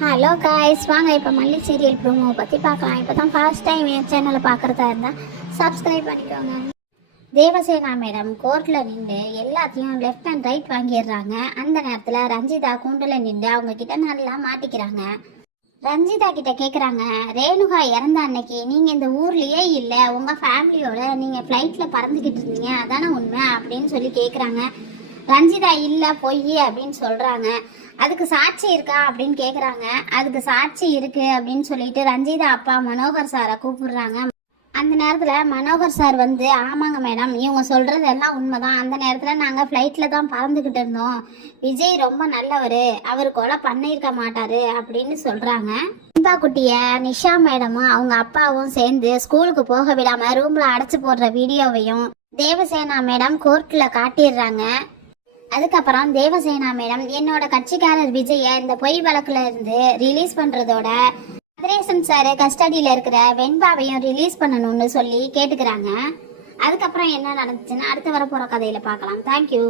Hello guys, வாங்க இப்போ மல்லி சீரியல் ப்ரோமோ பற்றி பார்க்கலாம். இப்போ தான் ஃபர்ஸ்ட் டைம் என் சேனலை பார்க்குறதா இருந்தால் சப்ஸ்கிரைப் பண்ணிக்கோங்க. தேவசேனா மேடம் கோர்ட்டில் நின்று எல்லாத்தையும் லெஃப்ட் அண்ட் ரைட் வாங்கிடுறாங்க. அந்த நேரத்தில் ரஞ்சிதா கூண்டில் நின்று அவங்க கிட்ட நல்லா மாட்டிக்கிறாங்க. ரஞ்சிதா கிட்ட கேட்குறாங்க, ரேணுகா இறந்த அன்னைக்கு நீங்கள் இந்த ஊர்லேயே இல்லை, உங்கள் ஃபேமிலியோட நீங்கள் ஃப்ளைட்டில் பறந்துக்கிட்டு இருந்தீங்க, அதானே உண்மை அப்படின்னு சொல்லி கேட்குறாங்க. ரஞ்சிதா இல்லை பொய் அப்படின்னு சொல்கிறாங்க. அதுக்கு சாட்சி இருக்கா அப்படின்னு கேட்குறாங்க. அதுக்கு சாட்சி இருக்கு அப்படின்னு சொல்லிட்டு ரஞ்சிதா அப்பா மனோகர் சாரை கூப்பிடுறாங்க. அந்த நேரத்தில் மனோகர் சார் வந்து, ஆமாங்க மேடம், இவங்க சொல்கிறது எல்லாம் உண்மைதான். அந்த நேரத்தில் நாங்கள் ஃப்ளைட்டில் தான் பறந்துக்கிட்டு இருந்தோம். விஜய் ரொம்ப நல்லவர், அவர் கொலை பண்ணியிருக்க மாட்டார் அப்படின்னு சொல்கிறாங்க. இன்பா குட்டியை நிஷா மேடமும் அவங்க அப்பாவும் சேர்ந்து ஸ்கூலுக்கு போக விடாமல் ரூமில் அடைச்சி போடுற வீடியோவையும் தேவசேனா மேடம் கோர்ட்டில் காட்டிடுறாங்க. அதுக்கப்புறம் தேவசேனா மேடம் என்னோட கட்சிக்காரர் விஜய இந்த பொய் வழக்குல இருந்து ரிலீஸ் பண்றதோட கதிரேசன் சார் கஸ்டடியில இருக்கிற வெண்பாவையும் ரிலீஸ் பண்ணணும்னு சொல்லி கேட்டுக்கிறாங்க. அதுக்கப்புறம் என்ன நடந்துச்சுன்னு அடுத்து வரப்போற கதையில பார்க்கலாம். தேங்க்யூ.